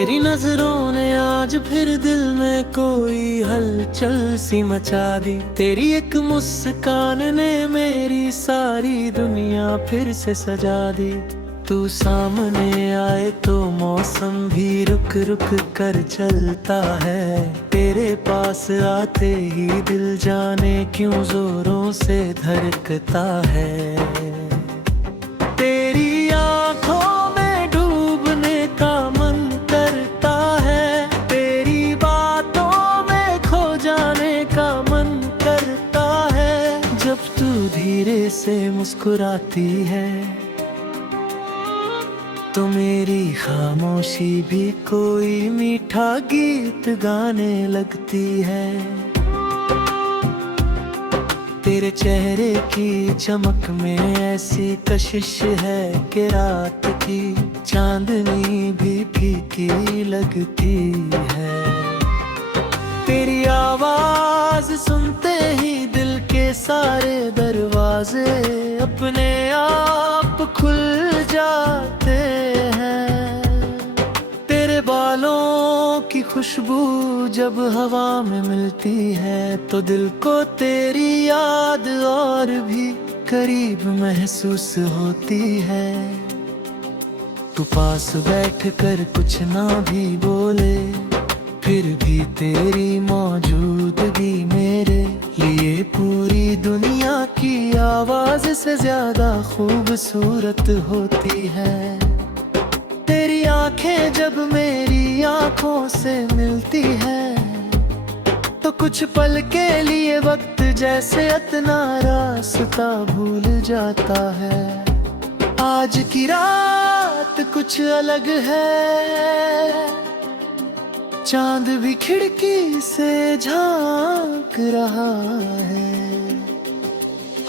तेरी नजरों ने आज फिर दिल में कोई हलचल सी मचा दी। तेरी एक मुस्कान ने मेरी सारी दुनिया फिर से सजा दी। तू सामने आए तो मौसम भी रुक रुक कर चलता है। तेरे पास आते ही दिल जाने क्यों जोरों से धड़कता है। तेरी आंखों में डूबने का मन करता है। तेरी बातों में खो जाने का मन करता है। जब तू धीरे से मुस्कुराती है तो मेरी खामोशी भी कोई मीठा गीत गाने लगती है। तेरे चेहरे की चमक में ऐसी कशिश है कि रात की चांदनी भी फीकी लगती है। तेरी आवाज सुनते ही दिल के सारे दरवाजे अपने आप खुल जाते हैं। तेरे बालों की खुशबू जब हवा में मिलती है तो दिल को तेरी याद और भी करीब महसूस होती है। तू पास बैठ कर कुछ ना भी बोले फिर भी तेरी मौजूदगी मेरे लिए पूरी दुनिया की आवाज से ज्यादा खूबसूरत होती है। तेरी आंखें जब मेरी आंखों से मिलती है तो कुछ पल के लिए वक्त जैसे इतना रास्ता भूल जाता है। आज की रात कुछ अलग है। चांद भी खिड़की से झांक रहा है।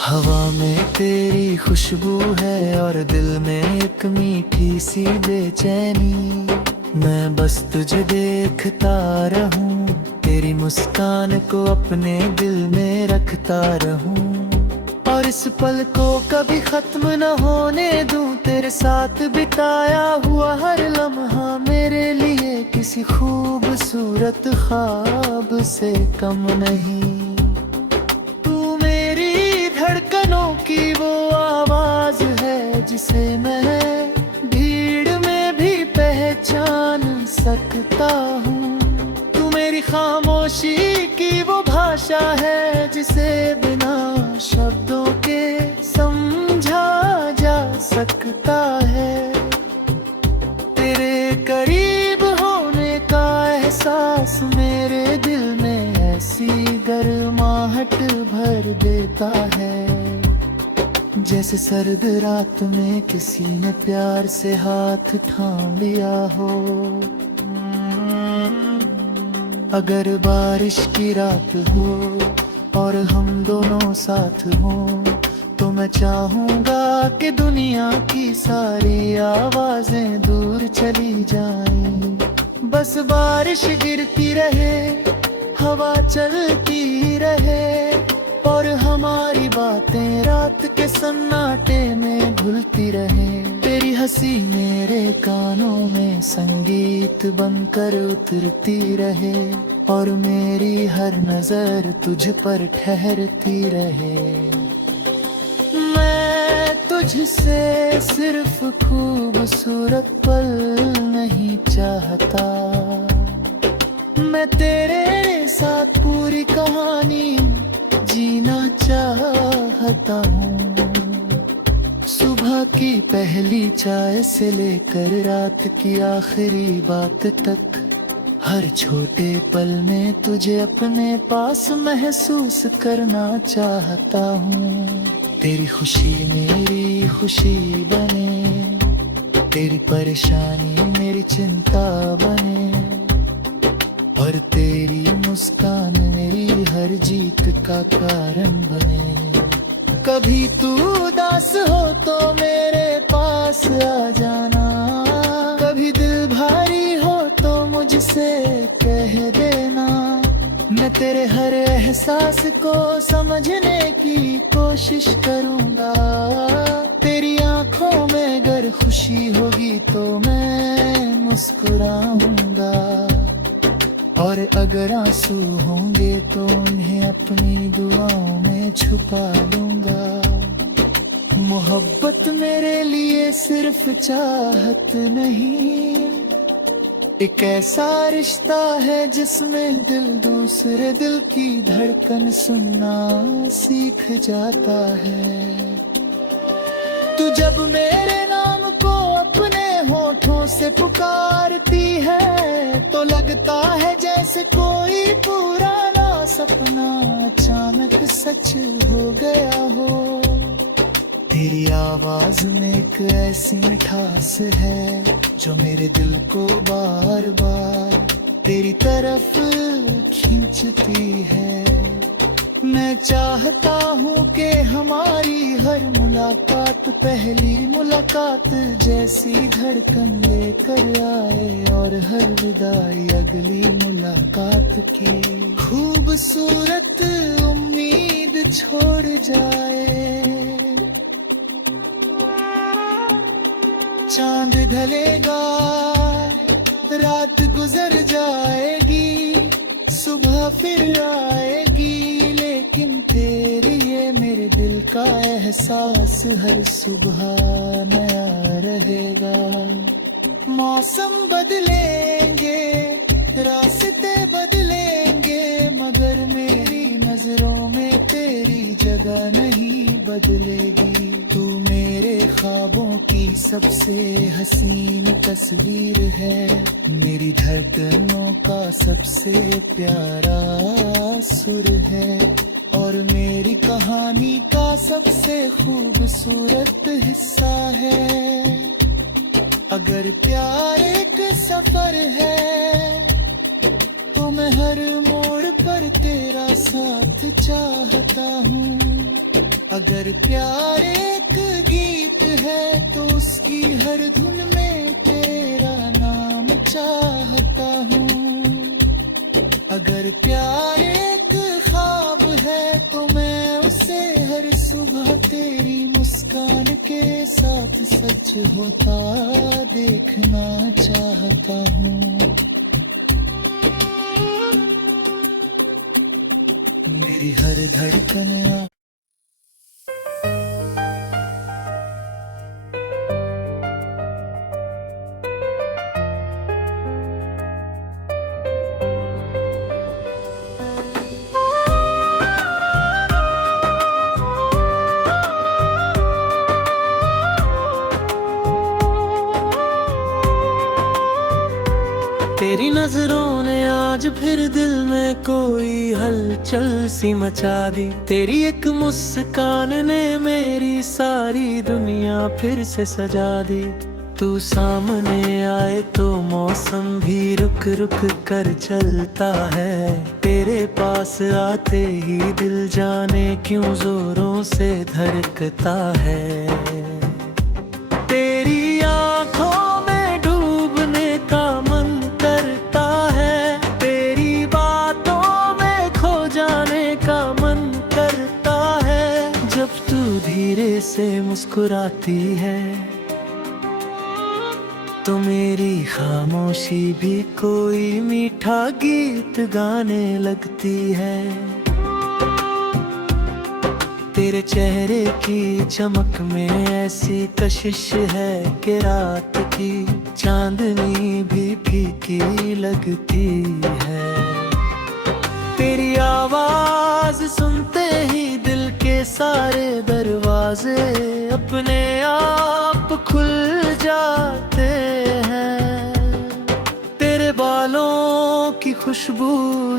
हवा में तेरी खुशबू है और दिल में एक मीठी सी बेचैनी। मैं बस तुझे देखता रहूं, तेरी मुस्कान को अपने दिल में रखता रहूं और इस पल को कभी खत्म न होने दूं। तेरे साथ बिताया हुआ हर लम्हा मेरे लिए किसी खूबसूरत ख्वाब से कम नहीं। तू मेरी धड़कनों की वो आवाज है जिसे मैं भीड़ में भी पहचान सकता हूँ। तू मेरी खामोशी की वो भाषा है जिसे बिना शब्दों के समझा जा सकता है। तेरे करीब होने का एहसास मेरे दिल में ऐसी गर्माहट भर देता है जैसे सर्द रात में किसी ने प्यार से हाथ थाम लिया हो। अगर बारिश की रात हो और हम दोनों साथ हों तो मैं चाहूंगा कि दुनिया की सारी आवाजें दूर चली जाएं। बस बारिश गिरती रहे, हवा चलती रहे और हमारी बातें रात के सन्नाटे में घुलती रहे। तेरी हंसी मेरे कानों में संगीत बनकर उतरती रहे और मेरी हर नजर तुझ पर ठहरती रहे। मैं तुझसे सिर्फ खूबसूरत पल नहीं चाहता, मैं तेरे साथ पूरी कहानी जीना चाहता हूँ। सुबह की पहली चाय से लेकर रात की आखिरी बात तक हर छोटे पल में तुझे अपने पास महसूस करना चाहता हूँ। तेरी खुशी मेरी खुशी बने, तेरी परेशानी मेरी चिंता बने और तेरी मुस्कान मेरी हर जीत का कारण बने। कभी तू उदास हो तो मेरे पास आ जाना, कभी दिल भारी हो तो मुझसे कह देना। मैं तेरे हर एहसास को समझने की कोशिश करूंगा। तेरी आँख आंखों में अगर खुशी होगी तो मैं मुस्कुराऊंगा, और अगर आंसू होंगे तो उन्हें अपनी दुआओं में छुपा लूंगा। मोहब्बत मेरे लिए सिर्फ चाहत नहीं, एक ऐसा रिश्ता है जिसमें दिल दूसरे दिल की धड़कन सुनना सीख जाता है। तू जब मेरे नाम को अपने होठों से पुकारती है तो लगता है जैसे कोई पुराना सपना अचानक सच हो गया हो। तेरी आवाज में एक ऐसी मिठास है जो मेरे दिल को बार बार तेरी तरफ खींचती है। मैं चाहता हूँ कि हमारी हर मुलाकात पहली मुलाकात जैसी धड़कन लेकर आए, और हर विदाई अगली मुलाकात की खूबसूरत उम्मीद छोड़ जाए। चांद ढलेगा, रात गुजर जाएगी, सुबह फिर आएगी, लेकिन तेरी ये मेरे दिल का एहसास हर सुबह नया रहेगा। मौसम बदलेंगे, रास्ते बदलेंगे, मगर मेरी नजरों में तेरी जगह नहीं बदलेगी। तू मेरे ख्वाबों की सबसे हसीन तस्वीर है, मेरी धड़कनों का सबसे प्यारा सुर है, और मेरी कहानी का सबसे खूबसूरत हिस्सा है। अगर प्यार एक सफर है तो मैं हर मोड़ पर तेरा साथ चाहता हूँ। अगर प्यार एक गीत है तो उसकी हर धुन में तेरा नाम चाहता हूँ। अगर प्यार एक ख्वाब है तो मैं उसे हर सुबह तेरी मुस्कान के साथ सच होता देखना चाहता हूँ। मेरी हर धड़कन तेरी नजरों ने आज फिर दिल में कोई हलचल सी मचा दी। तेरी एक मुस्कान ने मेरी सारी दुनिया फिर से सजा दी। तू सामने आए तो मौसम भी रुक रुक कर चलता है। तेरे पास आते ही दिल जाने क्यों जोरों से धड़कता है। तेरी आंखों में डूबने का मन करता है, तेरी बातों में खो जाने का मन करता है। जब तू धीरे से मुस्कुराती है तो मेरी खामोशी भी कोई मीठा गीत गाने लगती है। तेरे चेहरे की चमक में ऐसी कशिश है कि रात की चांदनी भी फीकी लगती है। तेरी आवाज सुनते ही दिल के सारे दरवाजे अपने आप खुल जाते हैं। तेरे बालों की खुशबू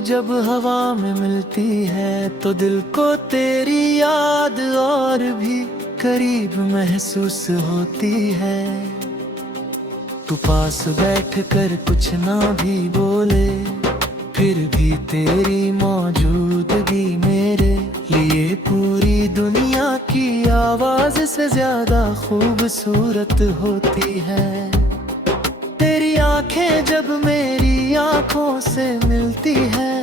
जब हवा में मिलती है तो दिल को तेरी याद और भी करीब महसूस होती है। तू पास बैठ कर कुछ ना भी बोले, फिर भी तेरी मौजूदगी मेरे लिए पूरी दुनिया की आवाज से ज्यादा खूबसूरत होती है। तेरी आंखें जब मेरी आंखों से मिलती है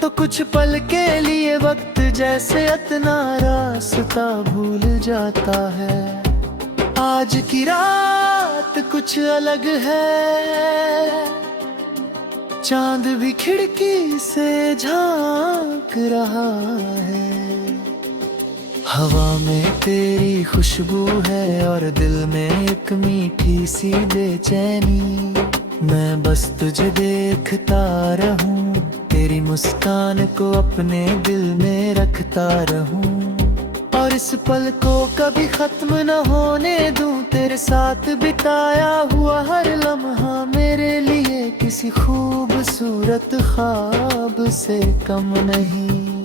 तो कुछ पल के लिए वक्त जैसे इतना रास्ता भूल जाता है। आज की रात कुछ अलग है, चांद भी खिड़की से झांक रहा है। हवा में तेरी खुशबू है और दिल में एक मीठी सी बेचैनी। मैं बस तुझे देखता रहूं, तेरी मुस्कान को अपने दिल में रखता रहूं, और इस पल को कभी खत्म न होने दूं। तेरे साथ बिताया हुआ हर लम्हा मेरे लिए किसी खूबसूरत ख्वाब से कम नहीं।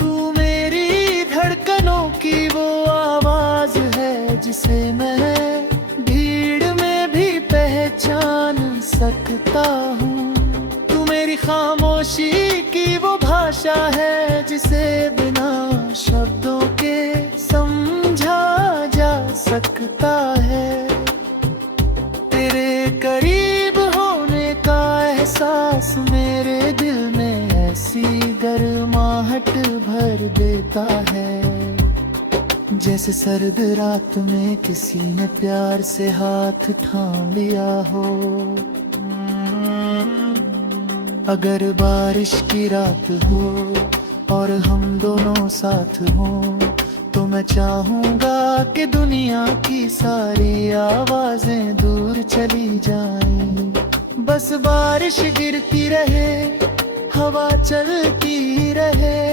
तू मेरी धड़कनों की वो आवाज है जिसे मैं भीड़ में भी पहचान सकता हूँ। तू मेरी खामोशी की वो भाषा है जिसे बिना शब्दों के समझा जा सकता है। तेरे करीब होने का एहसास मेरे दिल में ऐसी गर्माहट भर देता है, जैसे सर्द रात में किसी ने प्यार से हाथ थाम लिया हो। अगर बारिश की रात हो और हम दोनों साथ हों, तो मैं चाहूंगा कि दुनिया की सारी आवाजें दूर चली जाएं। बस बारिश गिरती रहे, हवा चलती रहे,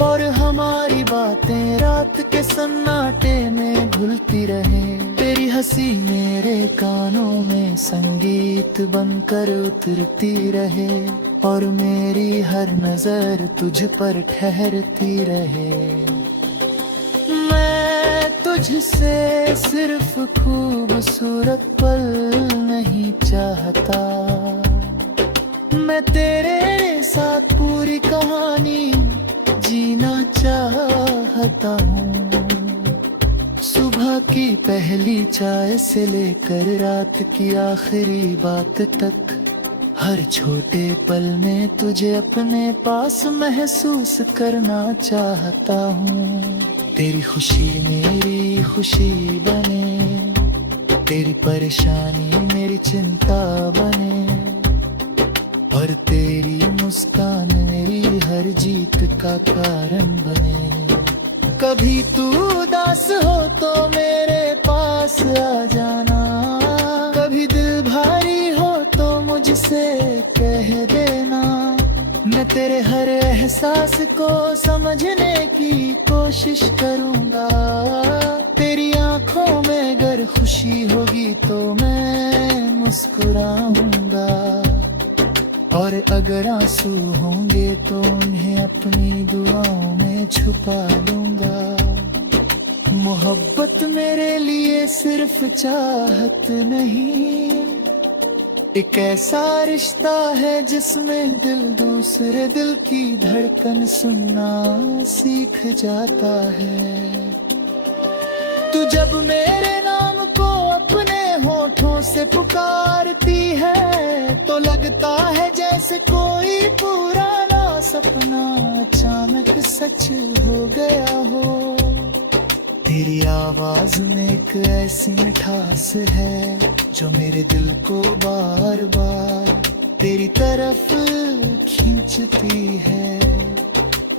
और हमारी बातें रात के सन्नाटे में घुलती रहे। तेरी हंसी मेरे कानों में संगीत बनकर उतरती रहे, और मेरी हर नजर तुझ पर ठहरती रहे। मैं तुझसे सिर्फ खूबसूरत पल नहीं चाहता, मैं तेरे साथ पूरी कहानी जीना चाहता हूँ। सुबह की पहली चाय से लेकर रात की आखिरी बात तक, हर छोटे पल में तुझे अपने पास महसूस करना चाहता हूँ। तेरी खुशी मेरी खुशी बने, तेरी परेशानी मेरी चिंता बने, और तेरी मुस्कान मेरी हर जीत का कारण बने। कभी तू उदास हो तो मेरे पास आ जाना, कभी दिल भारी हो तो मुझसे कह देना। मैं तेरे हर एहसास को समझने की कोशिश करूंगा। तेरी आंखों में अगर खुशी होगी तो मैं मुस्कुराऊंगा, और अगर आंसू होंगे तो उन्हें अपनी दुआओं में छुपा लूंगा। मोहब्बत मेरे लिए सिर्फ चाहत नहीं, एक ऐसा रिश्ता है जिसमें दिल दूसरे दिल की धड़कन सुनना सीख जाता है। तू जब मेरे नाम को अपने होठों से पुकारती है, तो लगता है जैसे कोई पुराना सपना अचानक सच हो गया हो। तेरी आवाज में एक ऐसी मिठास है जो मेरे दिल को बार बार तेरी तरफ खींचती है।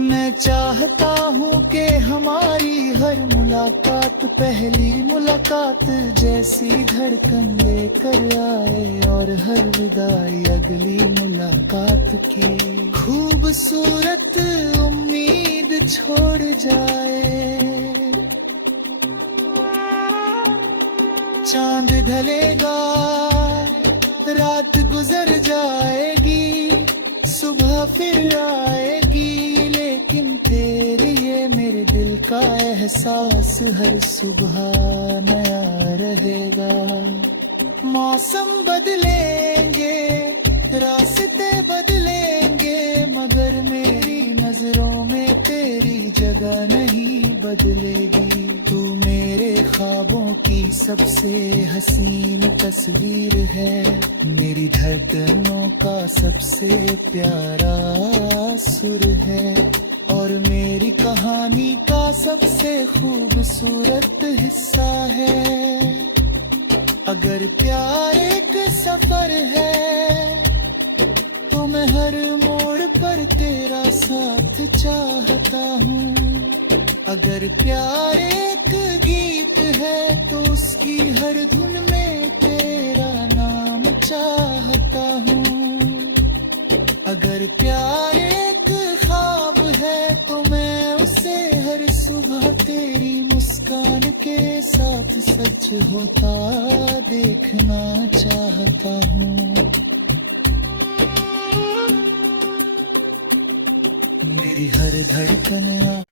मैं चाहता हूँ कि हमारी हर मुलाकात पहली मुलाकात जैसी धड़कन लेकर आए, और हर विदाई अगली मुलाकात की खूबसूरत उम्मीद छोड़ जाए। चांद ढलेगा, रात गुजर जाएगी, सुबह फिर आएगी, लेकिन तेरी ये मेरे दिल का एहसास हर सुबह नया रहेगा। मौसम बदलेंगे, रास्ते बदलेंगे, मगर मेरी नजरों में तेरी जगह नहीं बदलेगी। तू मेरे ख्वाबों की सबसे हसीन तस्वीर है, मेरी धड़कनों का सबसे प्यारा सुर है, और मेरी कहानी का सबसे खूबसूरत हिस्सा है। अगर प्यार एक सफर है तो मैं हर मोड़ पर तेरा साथ चाहता हूँ। अगर प्यार एक गीत है तो उसकी हर धुन में तेरा नाम चाहता हूँ। अगर प्यार एक ख्वाब है तो मैं उसे हर सुबह तेरी मुस्कान के साथ सच होता देखना चाहता हूँ। मेरी हर धड़कन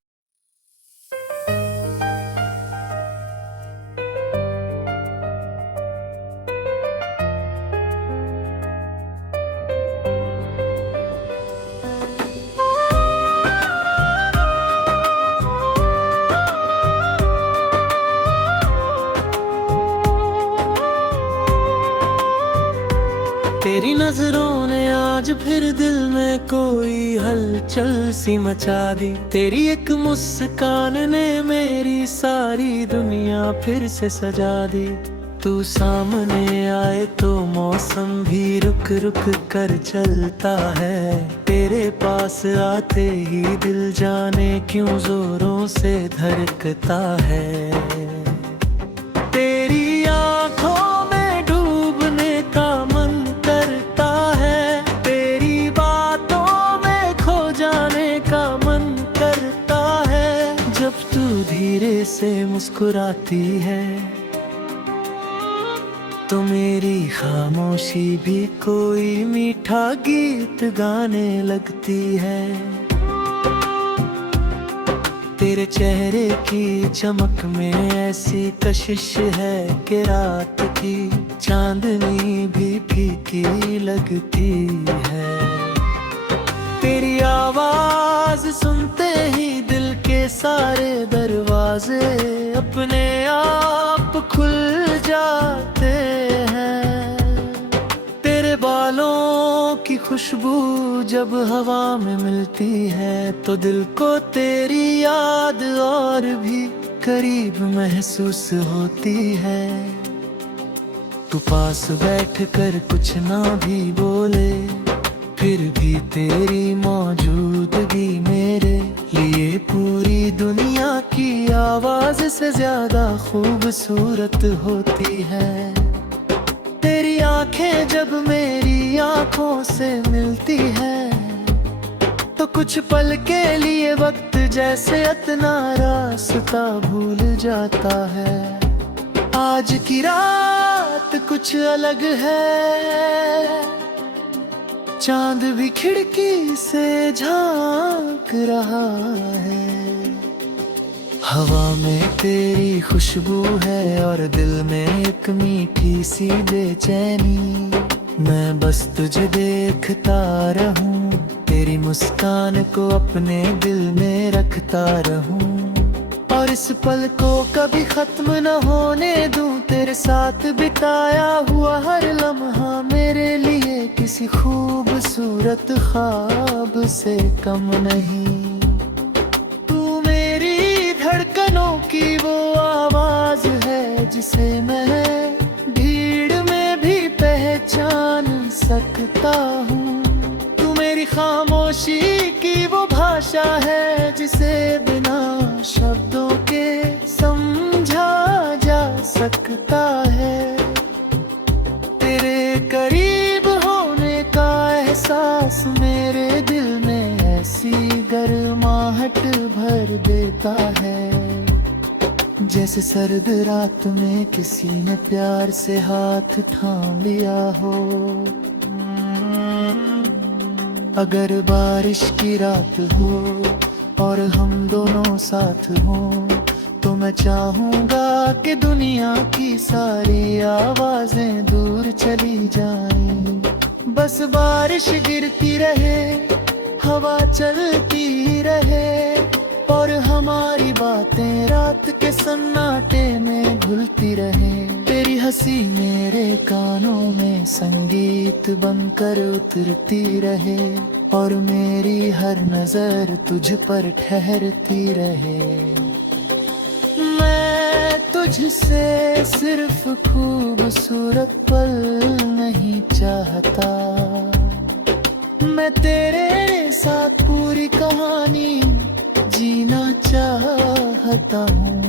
तेरी नजरों ने आज फिर दिल में कोई हलचल सी मचा दी। तेरी एक मुस्कान ने मेरी सारी दुनिया फिर से सजा दी। तू सामने आए तो मौसम भी रुक रुक कर चलता है। तेरे पास आते ही दिल जाने क्यों जोरों से धड़कता है। तेरी आंखों में डूबने का मन करता है। तेरी बातों में खो जाने का मन करता है। जब तू धीरे से मुस्कुराती है तो मेरी खामोशी भी कोई मीठा गीत गाने लगती है। तेरे चेहरे की चमक में ऐसी कशिश है कि रात की चांदनी भी फीकी लगती है। तेरी आवाज सुनते ही दिल के सारे दरवाजे अपने आप खुल जाते हैं। तेरे बालों की खुशबू जब हवा में मिलती है तो दिल को तेरी याद और भी करीब महसूस होती है। तू पास बैठ कर कुछ ना भी बोले फिर भी तेरी मौजूदगी मेरे लिए पूरी दुनिया की आवाज से ज्यादा खूबसूरत होती है। तेरी आंखें जब मेरी आंखों से मिलती है तो कुछ पल के लिए वक्त जैसे इतना रास्ता भूल जाता है। आज की रात कुछ अलग है। चांद भी खिड़की से झांक रहा है। हवा में तेरी खुशबू है और दिल में एक मीठी सी बेचैनी। मैं बस तुझे देखता रहूं, तेरी मुस्कान को अपने दिल में रखता रहूं और इस पल को कभी खत्म न होने दूं। तेरे साथ बिताया हुआ हर लम्हा मेरे लिए किसी खूबसूरत ख्वाब से कम नहीं। तू मेरी धड़कनों की वो आवाज है जिसे मैं भीड़ में भी पहचान सकता हूँ। तू मेरी खामोशी की वो भाषा है जिसे बिना शब्दों के समझा जा सकता है। तेरे करीब होने का एहसास मेरे दिल में ऐसी गर्माहट भर देता है जैसे सर्द रात में किसी ने प्यार से हाथ थाम लिया हो। अगर बारिश की रात हो और हम दोनों साथ हों तो मैं चाहूंगा कि दुनिया की सारी आवाजें दूर चली जाएं। बस बारिश गिरती रहे, हवा चलती रहे और हमारी बातें रात के सन्नाटे में घुलती रहे। तेरी हंसी मेरे कानों में संगीत बनकर उतरती रहे, और मेरी हर नजर तुझ पर ठहरती रहे। मैं तुझसे सिर्फ खूबसूरत पल नहीं चाहता, मैं तेरे साथ पूरी कहानी जीना चाहता हूँ।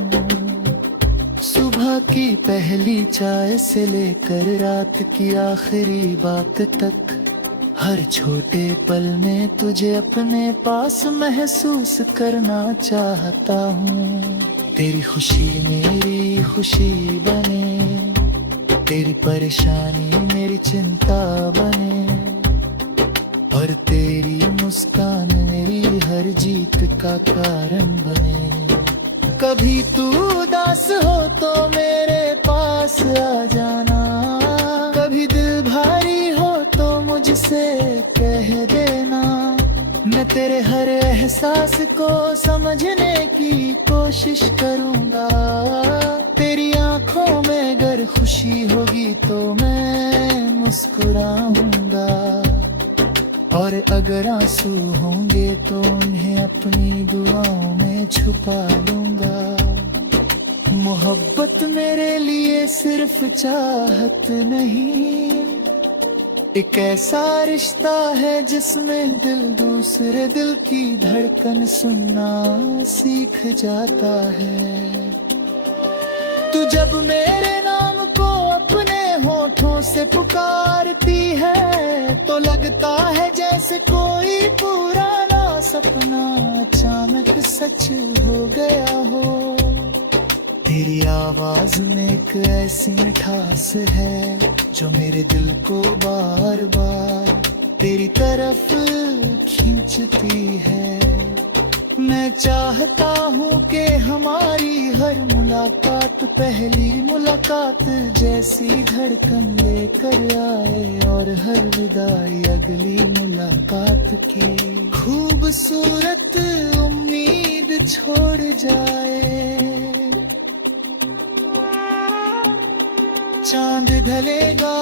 सुबह की पहली चाय से लेकर रात की आखिरी बात तक, हर छोटे पल में तुझे अपने पास महसूस करना चाहता हूँ। तेरी खुशी मेरी खुशी बने, तेरी परेशानी मेरी चिंता बने, और तेरी मुस्कान मेरी हर जीत का कारण बने। कभी तू उदास हो तो मेरे पास आ जाना, कभी दिल भारी हो तो मुझसे कह देना। मैं तेरे हर एहसास को समझने की कोशिश करूंगा। तेरी आंखों में अगर खुशी होगी तो मैं मुस्कुराऊंगा, और अगर आंसू होंगे तो उन्हें अपनी दुआओं में छुपा लूंगा। मोहब्बत मेरे लिए सिर्फ चाहत नहीं, एक ऐसा रिश्ता है जिसमें दिल दूसरे दिल की धड़कन सुनना सीख जाता है। तू जब मेरे नाम को अपने होठों से पुकारती है तो लगता है जैसे कोई पुराना सपना अचानक सच हो गया हो। तेरी आवाज में एक ऐसी मिठास है जो मेरे दिल को बार बार तेरी तरफ खींचती है। मैं चाहता हूँ कि हमारी हर मुलाकात पहली मुलाकात जैसी धड़कन लेकर आए, और हर विदाई अगली मुलाकात की खूबसूरत उम्मीद छोड़ जाए। चांद ढलेगा,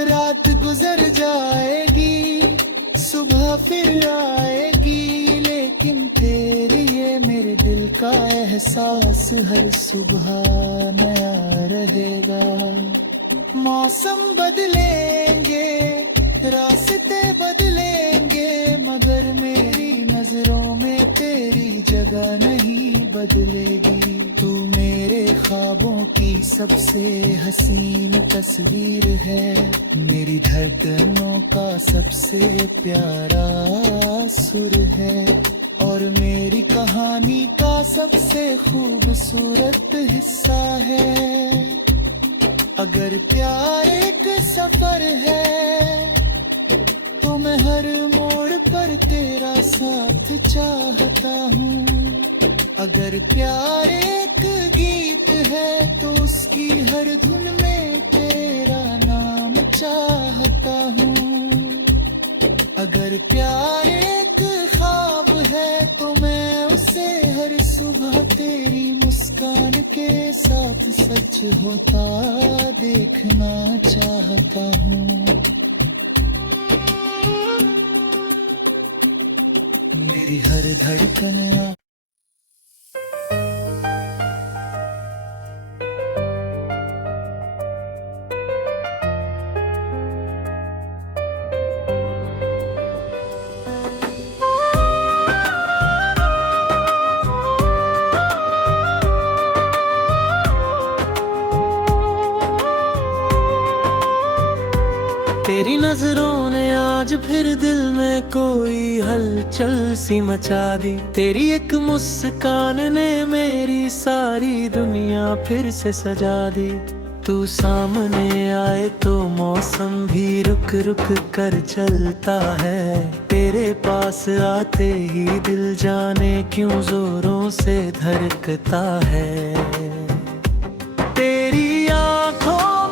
रात गुजर जाएगी, सुबह फिर आएगी, लेकिन तेरी ये मेरे दिल का एहसास हर सुबह नया रहेगा। मौसम बदलेंगे, रास्ते बदलेंगे, मगर मेरी नजरों में तेरी जगह नहीं बदलेगी। तू मेरे ख्वाबों की सबसे हसीन तस्वीर है, मेरी धड़कनों का सबसे प्यारा सुर है, और मेरी कहानी का सबसे खूबसूरत हिस्सा है। अगर प्यार एक सफर है तो मैं हर मोड़ पर तेरा साथ चाहता हूँ। अगर प्यार एक गीत है तो उसकी हर धुन में तेरा नाम चाहता हूँ। अगर प्यार एक ख्वाब है तो मैं उसे हर सुबह तेरी मुस्कान के साथ सच होता देखना चाहता हूँ। मेरी हर धड़कन तेरी नजरों ने आज फिर दिल में कोई हलचल सी मचा दी। तेरी एक मुस्कान ने मेरी सारी दुनिया फिर से सजा दी। तू सामने आए तो मौसम भी रुक रुक कर चलता है। तेरे पास आते ही दिल जाने क्यों जोरों से धड़कता है। तेरी आँखों